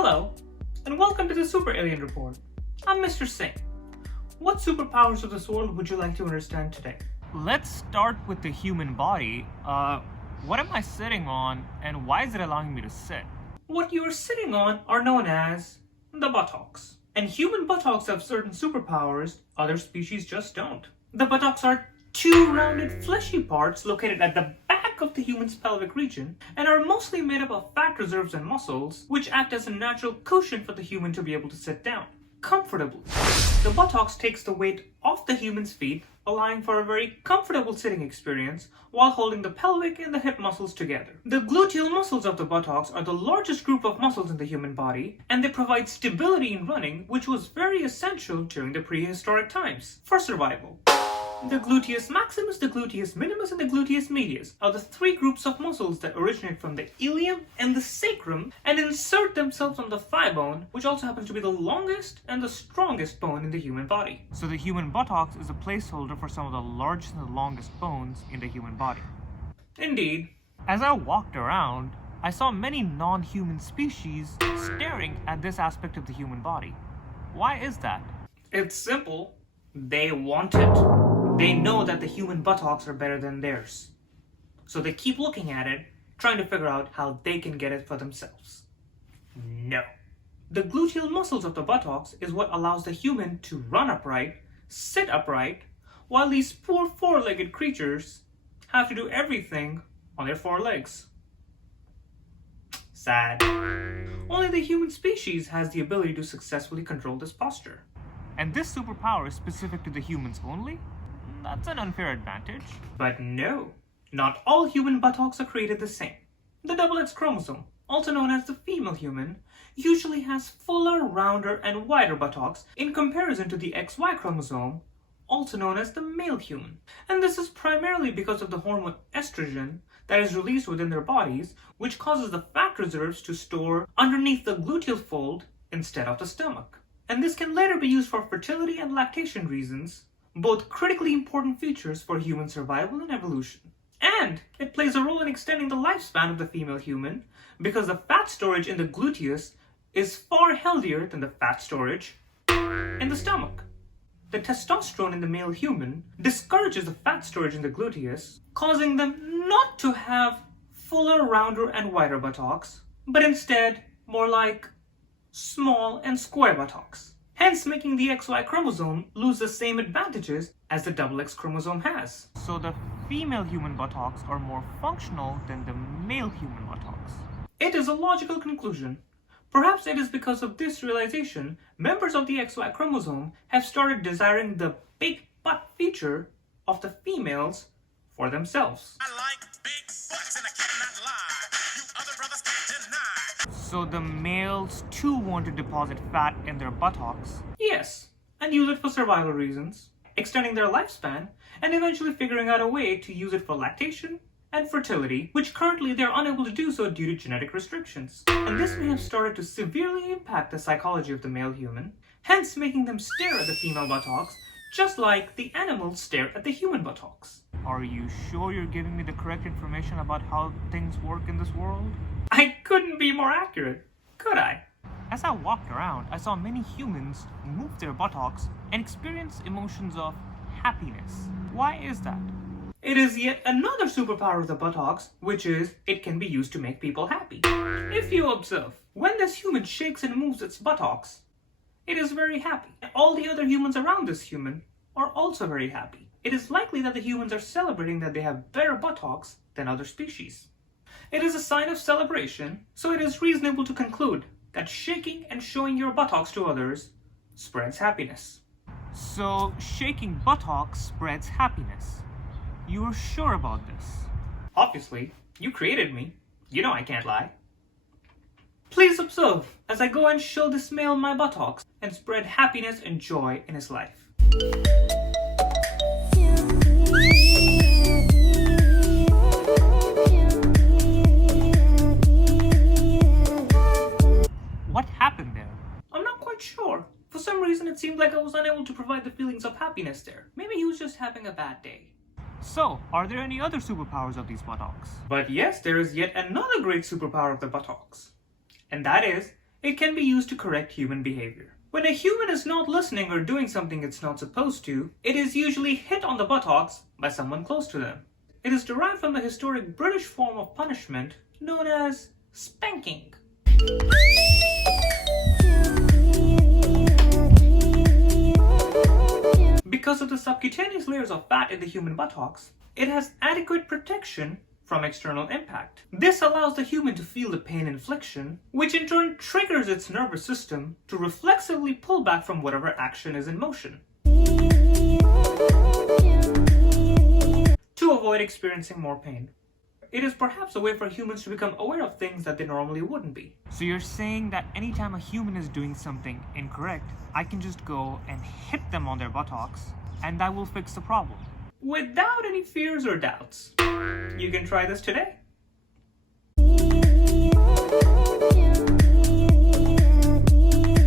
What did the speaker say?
Hello, and welcome to the Super Alien Report. I'm Mr. Singh. What superpowers of this world would you like to understand today? Let's start with the human body. What am I sitting on, and why is it allowing me to sit? What you are sitting on are known as the buttocks. And human buttocks have certain superpowers other species just don't. The buttocks are two rounded fleshy parts located at the back of the human's pelvic region and are mostly made up of fat reserves and muscles, which act as a natural cushion for the human to be able to sit down comfortably. The buttocks takes the weight off the human's feet, allowing for a very comfortable sitting experience while holding the pelvic and the hip muscles together. The gluteal muscles of the buttocks are the largest group of muscles in the human body, and they provide stability in running, which was very essential during the prehistoric times for survival. The gluteus maximus, the gluteus minimus, and the gluteus medius are the three groups of muscles that originate from the ilium and the sacrum and insert themselves on the thigh bone, which also happens to be the longest and the strongest bone in the human body. So the human buttocks is a placeholder for some of the largest and the longest bones in the human body. Indeed. As I walked around, I saw many non-human species staring at this aspect of the human body. Why is that? It's simple. They want it. They know that the human buttocks are better than theirs. So they keep looking at it, trying to figure out how they can get it for themselves. No. The gluteal muscles of the buttocks is what allows the human to run upright, sit upright, while these poor four-legged creatures have to do everything on their four legs. Sad. Only the human species has the ability to successfully control this posture. And this superpower is specific to the humans only? That's an unfair advantage. But no, not all human buttocks are created the same. The XX chromosome, also known as the female human, usually has fuller, rounder, and wider buttocks in comparison to the XY chromosome, also known as the male human. And this is primarily because of the hormone estrogen that is released within their bodies, which causes the fat reserves to store underneath the gluteal fold instead of the stomach. And this can later be used for fertility and lactation reasons, both critically important features for human survival and evolution. And it plays a role in extending the lifespan of the female human because the fat storage in the gluteus is far healthier than the fat storage in the stomach. The testosterone in the male human discourages the fat storage in the gluteus, causing them not to have fuller, rounder, and wider buttocks, but instead more like small and square buttocks, hence making the XY chromosome lose the same advantages as the XX chromosome has. So the female human buttocks are more functional than the male human buttocks. It is a logical conclusion. Perhaps it is because of this realization, members of the XY chromosome have started desiring the big butt feature of the females for themselves. I like big butts and I cannot lie. You other brothers can't deny. So the males too want to deposit fat in their buttocks. Yes, and use it for survival reasons, extending their lifespan, and eventually figuring out a way to use it for lactation and fertility, which currently they're unable to do so due to genetic restrictions. And this may have started to severely impact the psychology of the male human, hence making them stare at the female buttocks, just like the animals stare at the human buttocks. Are you sure you're giving me the correct information about how things work in this world? I couldn't be more accurate, could I? As I walked around, I saw many humans move their buttocks and experience emotions of happiness. Why is that? It is yet another superpower of the buttocks, which is it can be used to make people happy. If you observe, when this human shakes and moves its buttocks, it is very happy. All the other humans around this human are also very happy. It is likely that the humans are celebrating that they have better buttocks than other species. It is a sign of celebration, so it is reasonable to conclude that shaking and showing your buttocks to others spreads happiness. So shaking buttocks spreads happiness. You are sure about this? Obviously, you created me. You know I can't lie. Please observe as I go and show this male my buttocks and spread happiness and joy in his life. What happened there? I'm not quite sure. For some reason it seemed like I was unable to provide the feelings of happiness there. Maybe he was just having a bad day. So, are there any other superpowers of these buttocks? But yes, there is yet another great superpower of the buttocks. And that is, It can be used to correct human behavior. When a human is not listening or doing something it's not supposed to, it is usually hit on the buttocks by someone close to them. It is derived from the historic British form of punishment known as spanking. Because of the subcutaneous layers of fat in the human buttocks, it has adequate protection from external impact. This allows the human to feel the pain infliction, which in turn triggers its nervous system to reflexively pull back from whatever action is in motion, to avoid experiencing more pain. It is perhaps a way for humans to become aware of things that they normally wouldn't be. So you're saying that anytime a human is doing something incorrect, I can just go and hit them on their buttocks, and that will fix the problem? Without any fears or doubts. You can try this today.